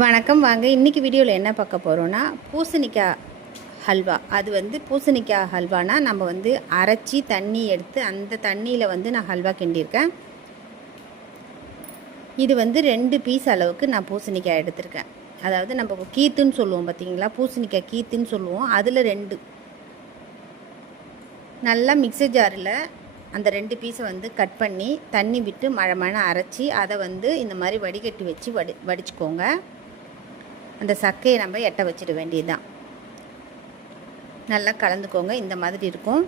வணக்கம் வாங்க. இன்றைக்கி வீடியோவில் என்ன பார்க்க போகிறோன்னா பூசணிக்காய் ஹல்வா. அது வந்து பூசணிக்காய் ஹல்வானா நம்ம வந்து அரைச்சி தண்ணி எடுத்து அந்த தண்ணியில் வந்து நான் ஹல்வா கிண்டியிருக்கேன். இது வந்து ரெண்டு பீஸ் அளவுக்கு நான் பூசணிக்காய் எடுத்திருக்கேன். அதாவது நம்ம கீத்துன்னு சொல்லுவோம் பார்த்தீங்களா? பூசணிக்காய் கீத்துன்னு சொல்லுவோம். அதில் ரெண்டு. நல்லா மிக்சர் ஜாரில் அந்த ரெண்டு பீஸை வந்து கட் பண்ணி தண்ணி விட்டு மழை மழை அரைச்சி அதை வந்து இந்த மாதிரி வடிகட்டி வச்சு வடி வடிச்சுக்கோங்க. அந்த சக்கையை நம்ம எட்ட வச்சிட வேண்டியதுதான். நல்லா கலந்துக்கோங்க. இந்த மாதிரி இருக்கும்.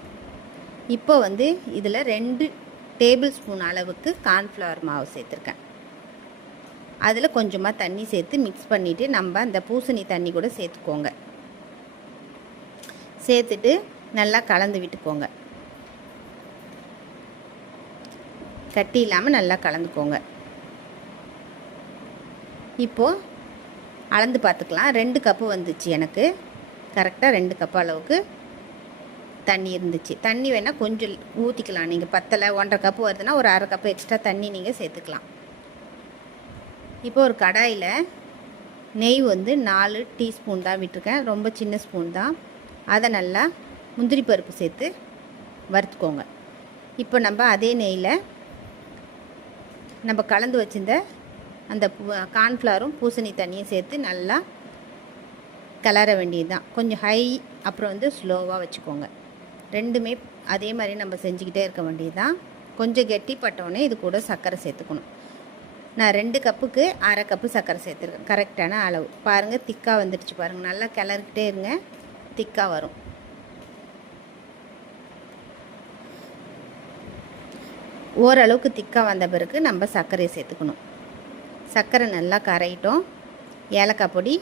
இப்போ வந்து இதில் ரெண்டு டேபிள் ஸ்பூன் அளவுக்கு கார்ன்ஃப்ளவர் மாவு சேர்த்துருக்கேன். அதில் கொஞ்சமாக தண்ணி சேர்த்து மிக்ஸ் பண்ணிவிட்டு நம்ம அந்த பூசணி தண்ணி கூட சேர்த்துக்கோங்க. சேர்த்துட்டு நல்லா கலந்து விட்டுக்கோங்க. கட்டி இல்லாமல் நல்லா கலந்துக்கோங்க. இப்போது அளந்து பார்த்துக்கலாம். ரெண்டு கப்பு வந்துச்சு எனக்கு. கரெக்டாக ரெண்டு கப்பு அளவுக்கு தண்ணி இருந்துச்சு. தண்ணி வேணால் கொஞ்சம் ஊற்றிக்கலாம் நீங்கள் பத்தலை ஒன்றரை கப்பு வருதுன்னா ஒரு அரை கப்பு எக்ஸ்ட்ரா தண்ணி நீங்கள் சேர்த்துக்கலாம். இப்போ ஒரு கடாயில் நெய் வந்து நாலு டீஸ்பூன் தான் விட்டுருக்கேன். ரொம்ப சின்ன ஸ்பூன் தான். அதை நல்லா முந்திரி பருப்பு சேர்த்து வறுத்துக்கோங்க. இப்போ நம்ம அதே நெய்யில் நம்ம கலந்து வச்சிருந்த அந்த கார்ன்ஃப்ளவரும் பூசணி தண்ணியும் சேர்த்து நல்லா கலர வேண்டியது தான் கொஞ்சம் ஹை அப்புறம் வந்து ஸ்லோவாக வச்சுக்கோங்க. ரெண்டுமே அதே மாதிரி நம்ம செஞ்சுக்கிட்டே இருக்க வேண்டியது தான் கொஞ்சம் கெட்டிப்பட்டோடனே இது கூட சர்க்கரை சேர்த்துக்கணும். நான் ரெண்டு கப்புக்கு அரை கப்பு சர்க்கரை சேர்த்துருக்கேன். கரெக்டான அளவு. பாருங்கள் திக்காக வந்துடுச்சு பாருங்கள் நல்லா கிளறிக்கிட்டே இருங்க. திக்காக வரும். ஓரளவுக்கு திக்காக வந்த பிறகு நம்ம சர்க்கரையை சேர்த்துக்கணும். சர்க்கரை நல்லா கரையிட்டோம். ஏலக்காய் பொடி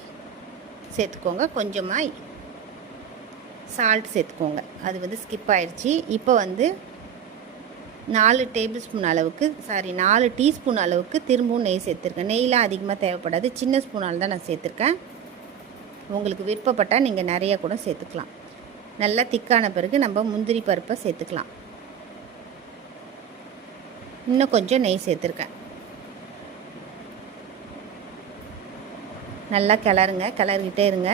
சேர்த்துக்கோங்க. கொஞ்சமாக சால்ட் சேர்த்துக்கோங்க. அது வந்து ஸ்கிப் ஆயிடுச்சு இப்போ வந்து நாலு டேபிள் ஸ்பூன் அளவுக்கு சாரி நாலு டீஸ்பூன் அளவுக்கு திரும்பவும் நெய் சேர்த்துருக்கேன். நெய்லாம் அதிகமாக தேவைப்படாது. சின்ன ஸ்பூனால் தான் நான் சேர்த்துருக்கேன். உங்களுக்கு விருப்பப்பட்டால் நீங்கள் நிறைய கூட சேர்த்துக்கலாம். நல்லா திக்கான பிறகு நம்ம முந்திரி பருப்பை சேர்த்துக்கலாம். இன்னும் கொஞ்சம் நெய் சேர்த்துருக்கேன். நல்லா கிளறுங்க கிளறிக்கிட்டே இருங்க.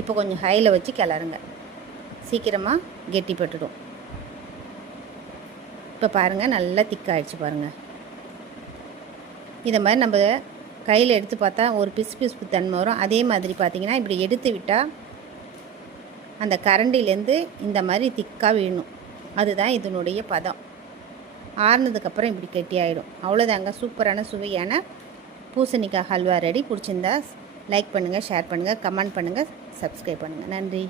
இப்போ கொஞ்சம் ஹையில் வச்சு கிளறுங்க. சீக்கிரமாக கெட்டிப்பட்டுடும் இப்போ பாருங்கள் நல்லா திக்காயிடுச்சு பாருங்கள் இதை மாதிரி நம்ம கையில் எடுத்து பார்த்தா ஒரு பிசு பிசுப்பு தன்மை வரும். அதே மாதிரி பார்த்திங்கன்னா இப்படி எடுத்து விட்டால் அந்த கரண்டிலேருந்து இந்த மாதிரி திக்காக விழணும் அதுதான் இதனுடைய பதம். ஆறுனதுக்கப்புறம் இப்படி கெட்டி ஆகிடும் அவ்வளோதாங்க சூப்பரான சுவையான பூசணிக்காய் ஹல்வா ரெடி பிடிச்சிருந்தா லைக் பண்ணுங்கள் ஷேர் பண்ணுங்கள் கமெண்ட் பண்ணுங்கள் சப்ஸ்கிரைப் பண்ணுங்கள் நன்றி.